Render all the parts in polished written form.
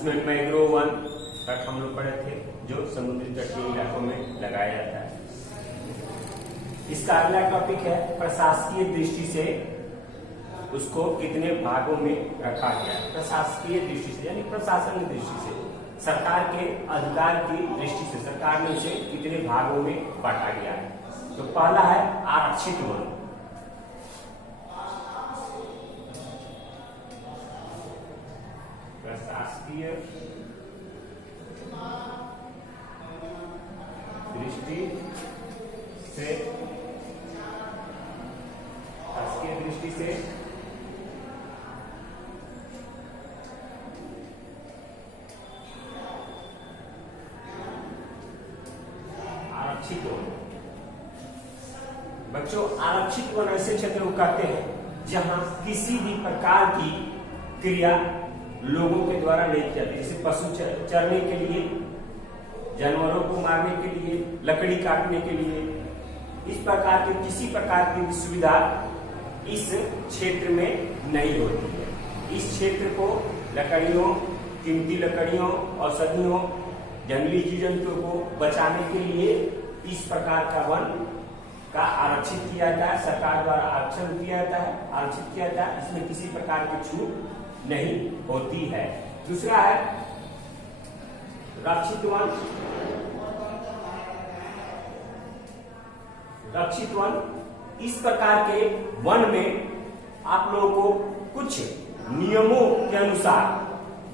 उसमें mangrove one तक हम लोग पढ़े थे, जो समुद्री तटीय इलाकों में लगाया जाता है। इसका अगला टॉपिक है प्रशासकीय दृष्टि से उसको कितने भागों में रखा गया है। प्रशासकीय दृष्टि से यानी प्रशासन की दृष्टि से, सरकार के अधिकार की दृष्टि से सरकार ने उसे कितने भागों में बांटा गया है। तो पहला है आरक्षित वन। प्रशासकीय दृष्टि से आरक्षित वन। बच्चों, आरक्षित वन ऐसे क्षेत्र को कहते हैं जहां किसी भी प्रकार की क्रिया लोगों के द्वारा नहीं की जाती, जैसे पशु चरने के लिए, जानवरों को मारने के लिए, लकड़ी काटने के लिए, इस प्रकार की किसी प्रकार की सुविधा इस क्षेत्र में नहीं होती है। इस क्षेत्र को लकड़ियों, कीमती लकड़ियों, औषधियों, जंगली जीव जंतुओं को बचाने के लिए इस प्रकार का वन का आरक्षित किया जाता है, सरकार द्वारा आरक्षण किया जाता है, आरक्षित किया जाता है। इसमें किसी प्रकार की छूट नहीं होती है। दूसरा है रक्षित वन। रक्षित वन, इस प्रकार के वन में आप लोगों को कुछ नियमों के अनुसार,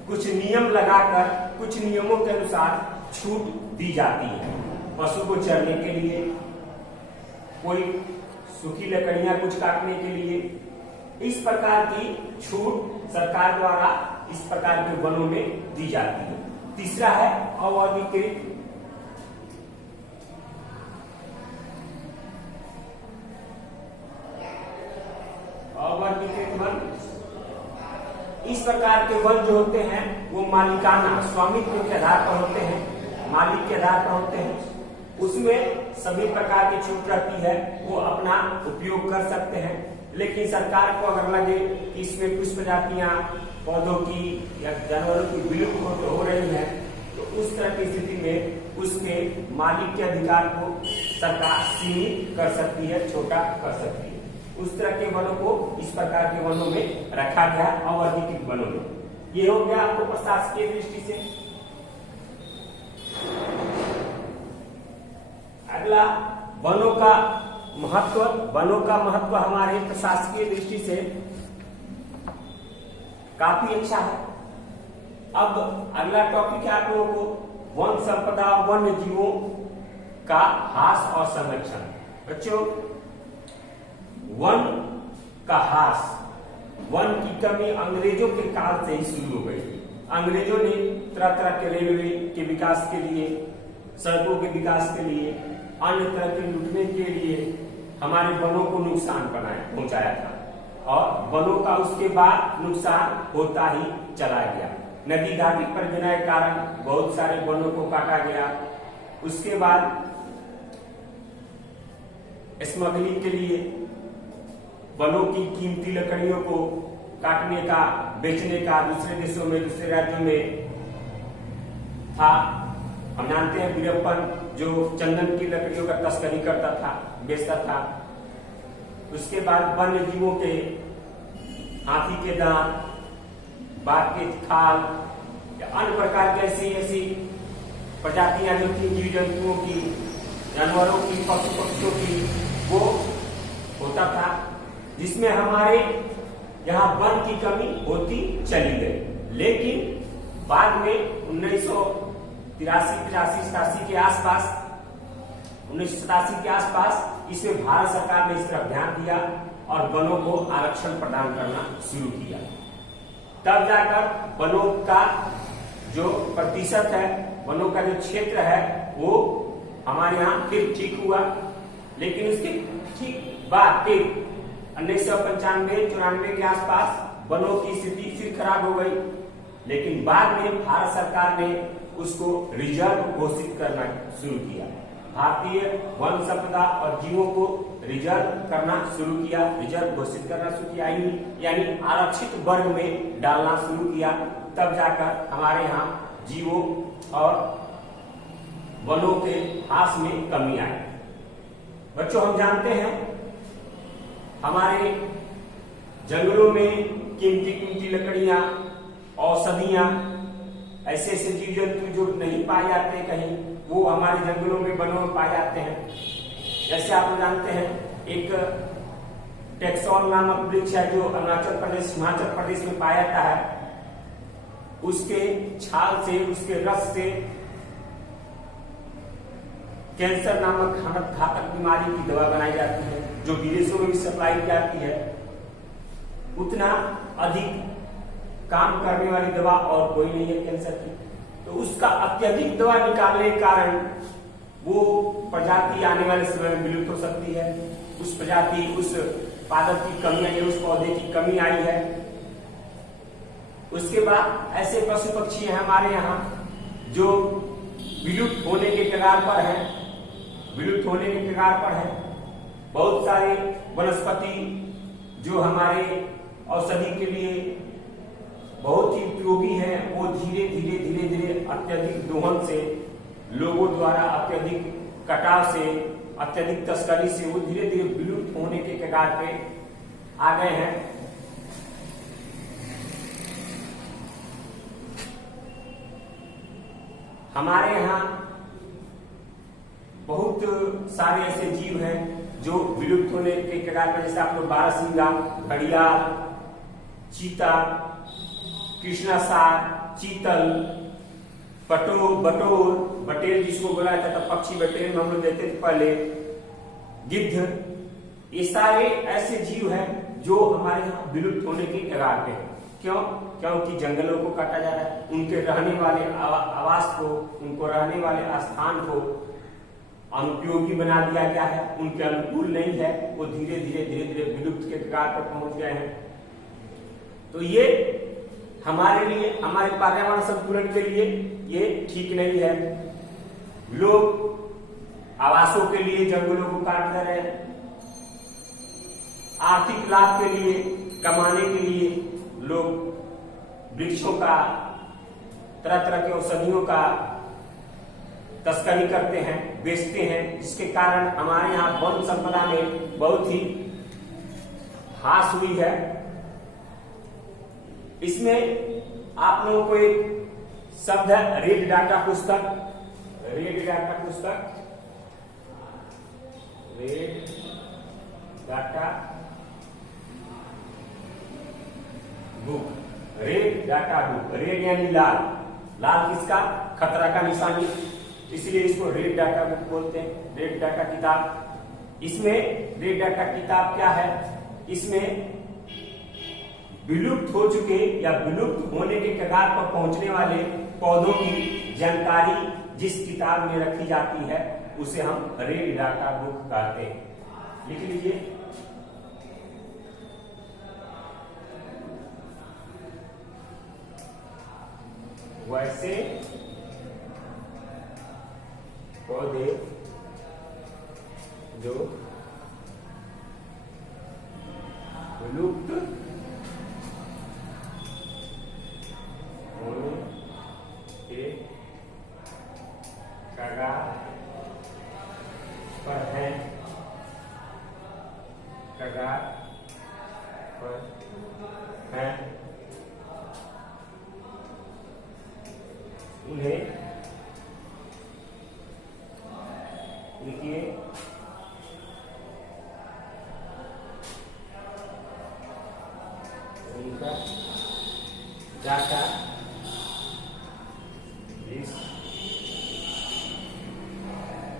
कुछ नियम लगाकर, कुछ नियमों के अनुसार छूट दी जाती है। पशु को चरने के लिए, कोई सूखी लकड़ियां कुछ काटने के लिए, इस प्रकार की छूट सरकार द्वारा इस प्रकार के वनों में दी जाती है। तीसरा है अवर्गीकृत। अवर्गीकृत वन, इस प्रकार के वन जो होते हैं वो मालिकाना, स्वामित्व के आधार पर होते हैं, मालिक के आधार पर होते हैं। उसमें सभी प्रकार की छूट रहती है, वो अपना उपयोग कर सकते हैं। लेकिन सरकार को अगर लगे कि इसमें कुछ प्रजातियां पौधों की या जानवरों की विलुप्त हो रही है, तो उस तरह की स्थिति में उसके मालिक के अधिकार को सरकार सीमित कर सकती है, छोटा कर सकती है। उस तरह के वनों को इस प्रकार के वनों में रखा गया, अवर्गीकृत वनों में। ये हो गया आपको प्रशासकीय दृष्टि से। अगला वनों का महत्व। वनों का महत्व हमारे प्रशासकीय दृष्टि से काफी अच्छा है। अब अगला टॉपिक है आप लोगों को वन संपदा, वन्य जीवों का ह्रास और संरक्षण। बच्चों, वन का ह्रास, वन की कमी अंग्रेजों के काल से ही शुरू हो गई। अंग्रेजों ने तरह तरह के रेलवे के विकास के लिए, सड़कों के विकास के लिए, अन्य तरह के लूटने के लिए हमारे वनों को नुकसान पहुंचाया था, और वनों का उसके बाद नुकसान होता ही चला गया। नदी घाटी परियोजना के कारण बहुत सारे वनों को काटा गया। उसके बाद स्मगलिंग के लिए वनों की कीमती लकड़ियों को काटने का, बेचने का दूसरे देशों में, दूसरे राज्यों में था। हम जानते हैं वीरप्पन जो चंदन की लकड़ियों का तस्करी करता था, बेचता था। उसके बाद वन्य जीवों के हाथी के दांत, बाघ के खाल या अन्य प्रकार की ऐसी ऐसी प्रजातियां जो थी जीव जंतुओं की, जानवरों की, पशु पक्षियों की, वो होता था, जिसमें हमारे यहाँ वन की कमी होती चली गई। लेकिन बाद में 1983 के आसपास, 1987 के आसपास इसमें भारत सरकार ने इस तरफ ध्यान दिया और वनों को आरक्षण प्रदान करना शुरू किया। तब जाकर वनों का जो प्रतिशत है, वनों का जो क्षेत्र है, वो हमारे यहाँ फिर ठीक हुआ। लेकिन उसके ठीक बाद फिर 1995-94 के आसपास वनों की स्थिति फिर खराब हो गई। लेकिन बाद में भारत सरकार ने उसको रिजर्व घोषित करना शुरू किया। भारतीय वन संपदा और जीवों को रिजर्व करना शुरू किया, रिजर्व घोषित करना शुरू किया, यानी आरक्षित वर्ग में डालना शुरू किया। तब जाकर हमारे यहाँ जीवों और वनों के ह्रास में कमी आई। बच्चों, हम जानते हैं हमारे जंगलों में कीमती कीमती लकड़ियां, औषधियां, ऐसे ऐसे जीव जंतु जो नहीं पाए जाते कहीं, वो हमारे जंगलों में वनों में पाए जाते हैं। जैसे आप लोग जानते हैं एक टेक्सॉन नामक वृक्ष है जो अरुणाचल प्रदेश, हिमाचल प्रदेश में पाया जाता है। उसके छाल से, उसके रस से कैंसर नामक घातक बीमारी की दवा बनाई जाती है, जो विदेशों में भी सप्लाई की जाती है। उतना अधिक काम करने वाली दवा और कोई नहीं है कैंसर की। तो उसका अत्यधिक दवा निकालने के कारण वो प्रजाति आने वाले समय में विलुप्त हो सकती है। उस प्रजाति, उस पादप की कमी आई है, उस पौधे की कमी आई है। उसके बाद ऐसे पशु पक्षी हैं हमारे यहाँ जो विलुप्त होने के कगार पर हैं, विलुप्त होने के कगार पर हैं। बहुत सारे वनस्पति जो हमारे औषधि के लिए बहुत ही उपयोगी है, वो धीरे धीरे धीरे धीरे अत्यधिक दोहन से, लोगों द्वारा अत्यधिक कटाव से, अत्यधिक तस्करी से वो धीरे धीरे विलुप्त होने के कगार पे आ गए हैं। हमारे यहाँ बहुत सारे ऐसे जीव हैं जो विलुप्त होने के कगार पर, जैसे आप लोग बारहसिंगा, घड़ियाल, चीता, कृष्णा सार, चीतल, बटोर, बटेर जिसको बोला जाता था, पक्षी बटेर में हम लोग देखते थे पहले, गिद्ध, ये सारे ऐसे जीव हैं जो हमारे यहाँ विलुप्त होने के कगार पे। क्यों? क्योंकि जंगलों को काटा जा रहा है, उनके रहने वाले आवास को, उनको रहने वाले स्थान को अनुपयोगी बना दिया गया है, उनके अनुकूल नहीं है, वो धीरे धीरे धीरे धीरे विलुप्त के कगार पर पहुंच गए हैं। तो ये हमारे लिए, हमारे पर्यावरण संतुलन के लिए ये ठीक नहीं है। लोग आवासों के लिए जंगलों को काट रहे हैं, आर्थिक लाभ के लिए, कमाने के लिए लोग वृक्षों का, तरह तरह के औषधियों का तस्करी करते हैं, बेचते हैं, जिसके कारण हमारे यहाँ वन संपदा में बहुत ही ह्रास हुई है। इसमें आप लोगों को एक शब्द है रेड डाटा पुस्तक, रेड डाटा पुस्तक, red data book, red data book. Red यानी लाल, लाल किसका? खतरा का निशानी, इसलिए इसको रेड डाटा बुक बोलते हैं, रेड डाटा किताब। इसमें रेड डाटा किताब क्या है? इसमें विलुप्त हो चुके या विलुप्त होने के कगार पर पहुंचने वाले पौधों की जानकारी जिस किताब में रखी जाती है उसे हम रेड डाटा बुक कहते हैं। लिख लीजिए। वैसे पौधे जो विलुप्त होने के कगार पर हैं, कगार पर हैं, उन्हें लिखिए उनका डाटा इस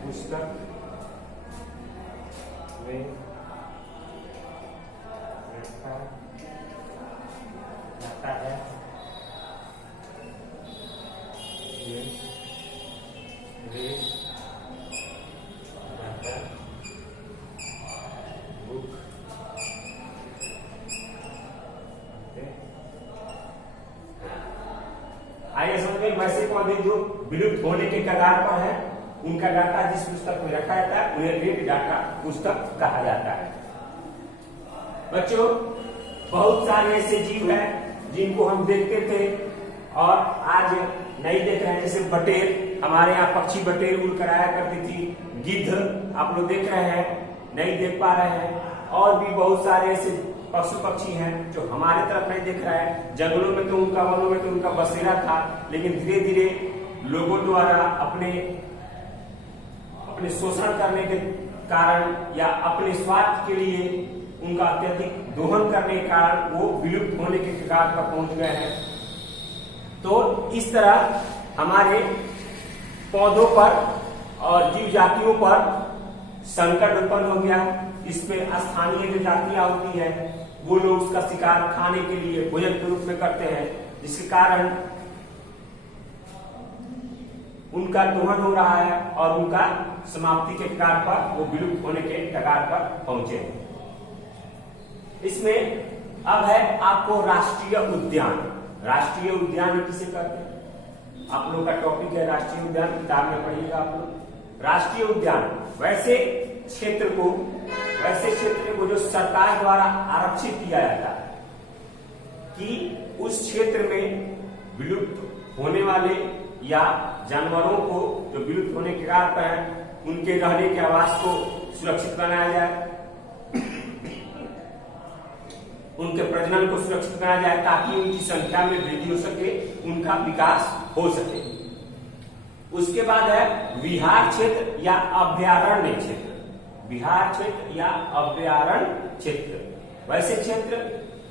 पुस्तक में रखा जाता है। ये रेड डाटा बुक आइए समझे। वैसे पौधे जो विलुप्त होने के कगार पर है उनका डाटा जिस पुस्तक में रखा जाता है उन्हें रेड डाटा पुस्तक कहा जाता है। बच्चों, बहुत सारे ऐसे जीव हैं जिनको हम देखते थे और आज नहीं देख रहे हैं, जैसे बटेर, हमारे यहाँ पक्षी बटेर उड़ कर आया करती थी, गिद्ध आप लोग देख रहे हैं, नहीं देख पा रहे हैं, और भी बहुत सारे ऐसे पशु पक्षी हैं जो हमारे तरफ नहीं देख रहा है। जंगलों में तो उनका, वनों में तो उनका बसेरा था, लेकिन धीरे धीरे लोगों द्वारा अपने शोषण करने के कारण या अपने स्वार्थ के लिए उनका अत्यधिक दोहन करने के कारण वो विलुप्त होने के कगार पर पहुंच गए हैं। तो इस तरह हमारे पौधों पर और जीव जातियों पर संकट उत्पन्न हो गया। इसमें स्थानीय जो जातियां होती है वो लोग उसका शिकार खाने के लिए भोजन के रूप में करते हैं, जिसके कारण उनका दोहन हो रहा है और उनका समाप्ति के कगार पर, वो विलुप्त होने के कगार पर पहुंचे। इसमें अब है आपको राष्ट्रीय उद्यान। राष्ट्रीय उद्यान किसे कहते हैं? आप लोग का टॉपिक है राष्ट्रीय उद्यान, किताब में पढ़िएगा आप लोग। राष्ट्रीय उद्यान वैसे क्षेत्र को जो सरकार द्वारा आरक्षित किया जाता है कि उस क्षेत्र में विलुप्त होने वाले या जानवरों को जो विलुप्त होने के कगार पर है, उनके रहने के आवास को सुरक्षित बनाया जाए, उनके प्रजनन को सुरक्षित बनाया जाए, ताकि उनकी संख्या में वृद्धि हो सके, उनका विकास हो सके। उसके बाद है विहार क्षेत्र या अभयारण्य क्षेत्र। विहार क्षेत्र या अभयारण्य क्षेत्र वैसे क्षेत्र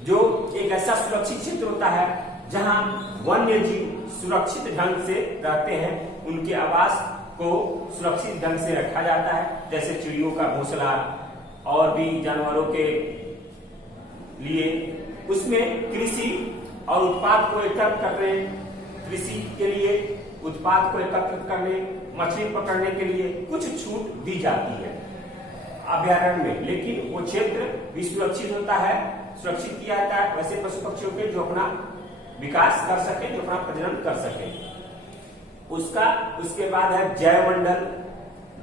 जो एक ऐसा सुरक्षित क्षेत्र होता है जहां वन्य जीव सुरक्षित ढंग से रहते हैं, उनके आवास को सुरक्षित ढंग से रखा जाता है, जैसे चिड़ियों का घोंसला और भी जानवरों के लिए। उसमें कृषि और उत्पाद को एकत्र करने, कृषि के लिए उत्पाद को एकत्र करने, मछली पकड़ने के लिए कुछ छूट दी जाती है अभयारण्य में, लेकिन वो क्षेत्र भी सुरक्षित होता है, सुरक्षित किया जाता है वैसे पशु पक्षियों के जो अपना विकास कर सके, जो अपना प्रजनन कर सके। उसके बाद है जैवमंडल।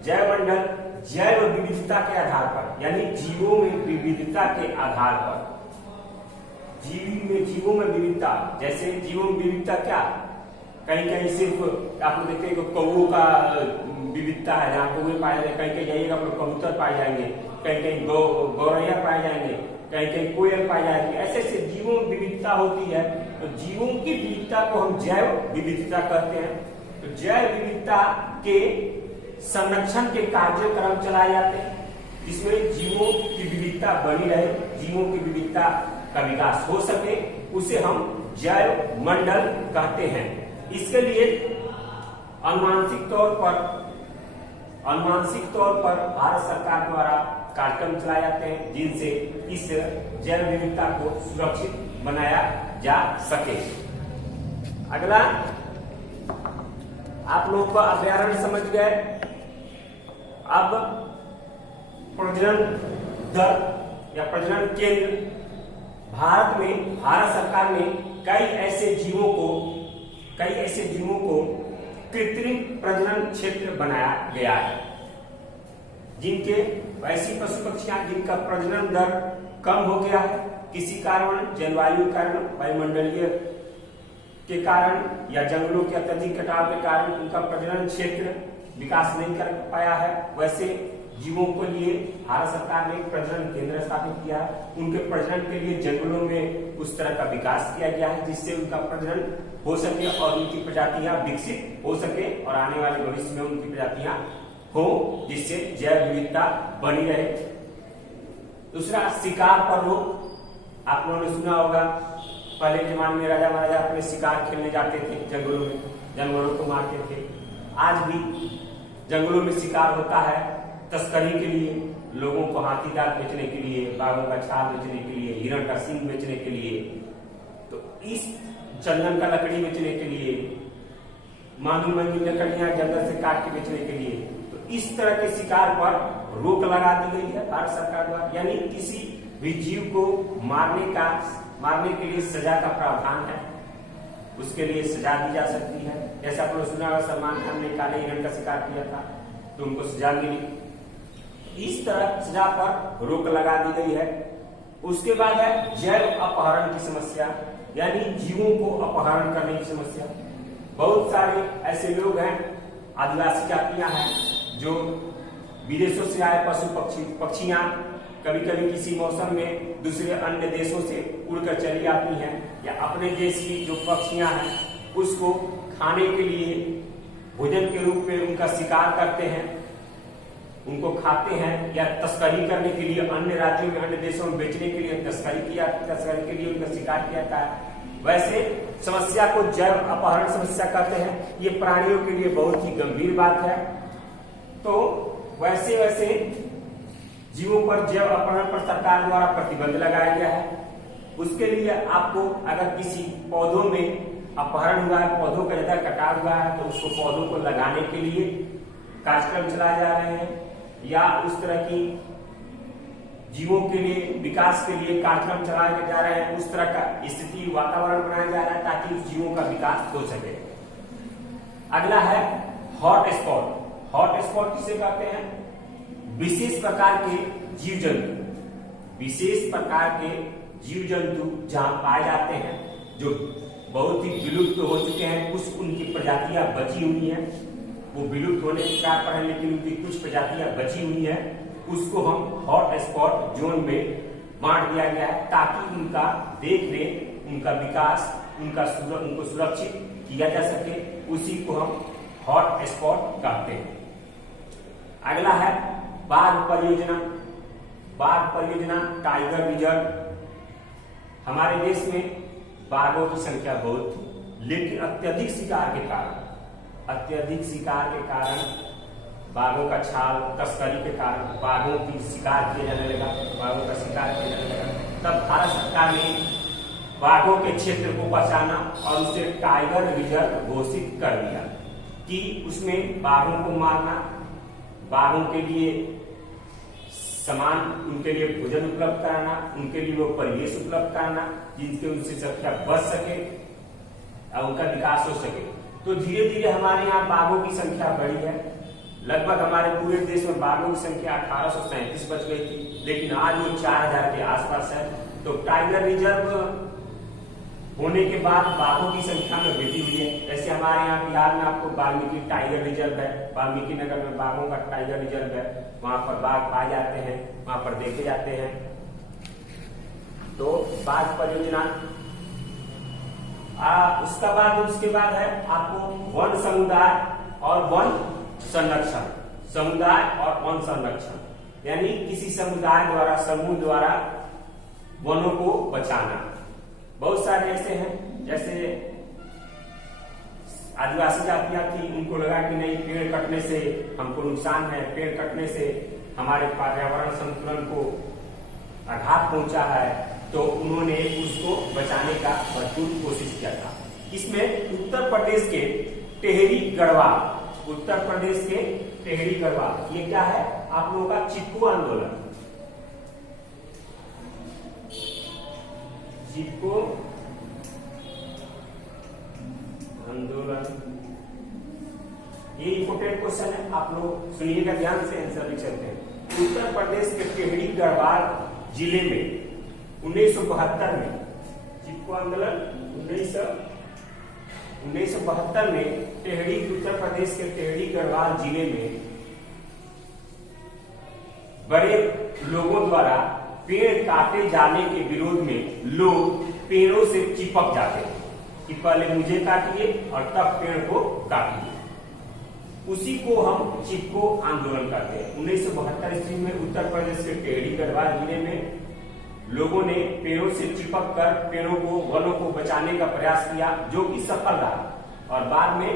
जैवमंडल जैव विविधता के आधार पर, यानी जीवों में विविधता के आधार पर, जीवों में विविधता, जैसे जीवों में विविधता क्या, कहीं कहीं सिर्फ आप लोग देखते हैं कौओं का विविधता है, जहाँ कौवे पाए जाएंगे, कहीं कहीं जाइएगा आप लोग कबूतर पाए जाएंगे, कहीं कहीं गौरैया पाए जाएंगे, कहीं कहीं कोयल पाए जाएंगे। ऐसे ऐसे जीवों में विविधता होती है, तो जीवों की विविधता को हम जैव विविधता कहते हैं। तो जैव विविधता के संरक्षण के कार्यक्रम चलाए जाते हैं, जिसमें जीवों की विविधता बनी रहे, जीवों की विविधता का विकास हो सके, उसे हम जैव मंडल कहते हैं। इसके लिए अनुवांशिक तौर पर भारत सरकार द्वारा कार्यक्रम चलाए जाते हैं, जिनसे इस जैव विविधता को सुरक्षित बनाया जा सके। अगला, आप लोग को अभयारण्य समझ गए। अब प्रजनन दर या प्रजनन केंद्र, भारत में भारत सरकार ने कई ऐसे जीवों को कृत्रिम प्रजनन क्षेत्र बनाया गया है, जिनके ऐसी पशु पक्षियां जिनका प्रजनन दर कम हो गया है, किसी कारण, जलवायु कारण, वायुमंडलीय के कारण या जंगलों के अत्यधिक कटाव के कारण उनका प्रजनन क्षेत्र विकास नहीं कर पाया है। वैसे जीवों के लिए भारत सरकार ने प्रजनन केंद्र स्थापित किया है। उनके प्रजनन के लिए जंगलों में उस तरह का विकास किया गया है, जिससे उनका प्रजनन हो सके और उनकी प्रजातियां विकसित हो सके और आने वाले भविष्य में उनकी प्रजातियां हो, जिससे जैव विविधता बनी रहे। दूसरा, शिकार पर रोक। आप लोगों ने सुना होगा, पहले जमाने में राजा महाराजा अपने शिकार खेलने जाते थे जंगलों में, जानवरों को मारते थे। आज भी जंगलों में शिकार होता है तस्करी के लिए, लोगों को हाथी दांत बेचने के लिए, बाघों का छाल बेचने के लिए, हिरण का सींग बेचने के लिए, तो इस चंदन का लकड़ी बेचने के लिए, महंगी महंगी लकड़ियां जंगल से काट के बेचने के लिए। तो इस तरह के शिकार पर रोक लगा दी गई है भारत सरकार द्वारा, यानी किसी भी जीव को मारने के लिए सजा का प्रावधान है, उसके लिए सजा दी जा सकती है। जैसा आपने सुना होगा, सलमान खान ने काले हिरण का शिकार किया था तो उनको सजा मिली। इस तरह सजा पर रोक लगा दी गई है। उसके बाद है जैव अपहरण की समस्या। यानी जीवों को अपहरण करने की समस्या। बहुत सारे ऐसे लोग हैं, आदिवासी जातियां हैं, जो विदेशों से आए पशु पक्षियां कभी कभी किसी मौसम में दूसरे अन्य देशों से उड़कर चली आती हैं, या अपने देश की जो पक्षियां हैं उसको खाने के लिए भोजन के रूप में उनका शिकार करते हैं, उनको खाते हैं, या तस्करी करने के लिए अन्य राज्यों में अन्य देशों में बेचने के लिए तस्करी के लिए उनका शिकार किया जाता है। वैसे समस्या को जैव अपहरण समस्या कहते हैं। ये प्राणियों के लिए बहुत ही गंभीर बात है। तो वैसे वैसे जीवों पर जैव अपहरण पर सरकार द्वारा प्रतिबंध लगाया गया है। उसके लिए आपको अगर किसी पौधों में अपहरण हुआ है, पौधों का ज्यादा कटाव हुआ है, तो उसको पौधों को लगाने के लिए कार्यक्रम चलाए जा रहे हैं, या उस तरह की जीवों के लिए विकास के लिए कार्यक्रम चलाए जा रहे हैं। उस तरह का स्थिति वातावरण बनाया जा रहा है ताकि उस जीवों का विकास हो सके। अगला है हॉट स्पॉट। हॉट स्पॉट किसे कहते हैं? विशेष प्रकार के जीव जंतु, विशेष प्रकार के जीव जंतु जहां पाए जाते हैं, जो बहुत ही विलुप्त हो चुके हैं, कुछ उनकी प्रजातियां बची हुई हैं, वो विलुप्त होने के कगार पर है, लेकिन उनकी कुछ प्रजातियां बची हुई हैं, उसको हम हॉट स्पॉट जोन में बांट दिया गया है ताकि उनका देखरेख, उनका विकास, उनको सुरक्षित किया जा सके। उसी को हम हॉट स्पॉट कहते हैं। अगला है बाघ परियोजना। बाघ परियोजना, टाइगर रिजर्व। हमारे देश में बाघों की संख्या बहुत थी, लेकिन अत्यधिक शिकार के कारण बाघों का छाल तस्करी के कारण बाघों की शिकार किया जाने लगा, बाघों का शिकार किया जाने लगा। तब भारत सरकार ने बाघों के क्षेत्र को बचाना और उसे टाइगर रिजर्व घोषित कर दिया कि उसमें बाघों को मारना, बाघों के लिए सामान, उनके लिए भोजन उपलब्ध कराना, उनके लिए वो परिवेश उपलब्ध कराना जिनसे उनसे संख्या बढ़ सके और उनका विकास हो सके। तो धीरे धीरे हमारे यहाँ बाघों की संख्या बढ़ी है। लगभग हमारे पूरे देश में बाघों की संख्या 1837 बच गई थी, लेकिन आज वो 4000 के आसपास है। तो टाइगर रिजर्व होने के बाद बाघों की संख्या में वृद्धि हुई है। जैसे हमारे यहाँ बिहार में आपको वाल्मीकि टाइगर रिजर्व है, वाल्मीकि नगर में बाघों का टाइगर रिजर्व है, वहां पर बाघ पाए जाते हैं, वहां पर देखे जाते हैं। तो बाघ परियोजना। उसके बाद है आपको वन समुदाय और वन संरक्षण। समुदाय और वन संरक्षण यानी किसी समुदाय द्वारा, समूह द्वारा वनों को बचाना। बहुत सारे ऐसे हैं, जैसे आदिवासी जातियां थी, उनको लगा कि नहीं, पेड़ कटने से हमको नुकसान है, पेड़ कटने से हमारे पर्यावरण संतुलन को आघात पहुंचा है, तो उन्होंने उसको बचाने का भरपूर कोशिश किया था। इसमें उत्तर प्रदेश के टेहरी गढ़वाल, उत्तर प्रदेश के टेहरी गढ़वाल, ये क्या है आप लोगों का चिपको आंदोलन। चिपको आंदोलन, ये इंपोर्टेंट क्वेश्चन है, आप लोग सुनिएगा ध्यान से, आंसर लिख सकते हैं। उत्तर प्रदेश के टेहरी गढ़वाल जिले में 1972 में चिपको आंदोलन 1972 में टेहरी, उत्तर प्रदेश के टेहरी गढ़वाल जिले में बड़े लोगों द्वारा पेड़ काटे जाने के विरोध में लोग पेड़ों से चिपक जाते थे कि पहले मुझे काटिए और तब पेड़ को काटिए। उसी को हम चिपको आंदोलन कहते हैं। 1972 ईस्वी में उत्तर प्रदेश के टेहरी गढ़वाल जिले में लोगों ने पेड़ों से चिपक कर पेड़ों को, वनों को बचाने का प्रयास किया, जो कि सफल रहा। और बाद में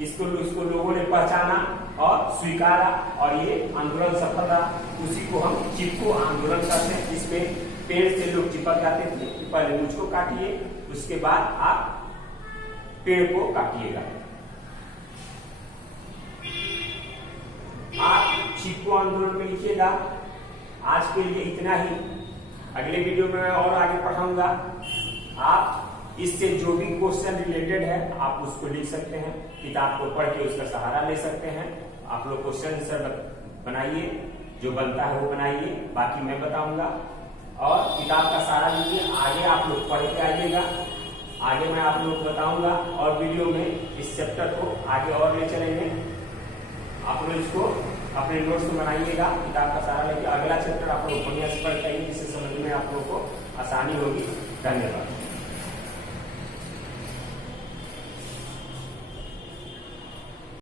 इसको लोगों ने पहचाना और स्वीकारा और ये आंदोलन सफल रहा। उसी को हम चिपको आंदोलन कहते हैं, जिसमें पेड़ से लोग चिपक जाते थे कि पहले मुझको काटिए, उसके बाद आप पेड़ को काटिएगा। आप चिपको आंदोलन में लिखिएगा। आज के लिए इतना ही, अगले वीडियो में मैं और आगे पढ़ाऊंगा। आप इससे जो भी क्वेश्चन रिलेटेड है आप उसको लिख सकते हैं, किताब को पढ़ के उसका सहारा ले सकते हैं। आप लोग क्वेश्चन आंसर बनाइए, जो बनता है वो बनाइए, बाकी मैं बताऊंगा। और किताब का सहारा लीजिए, आगे आप लोग पढ़ के आइएगा। आगे मैं आप लोग बताऊंगा और वीडियो में इस चैप्टर को आगे और ले चलेंगे। आप लोग इसको अपने नोट्स में बनाइएगा, किताब का सहारा लेके अगला चैप्टर आप लोग बढ़िया से पढ़ पाएंगे, जिससे समझ में आप लोग को आसानी होगी। धन्यवाद।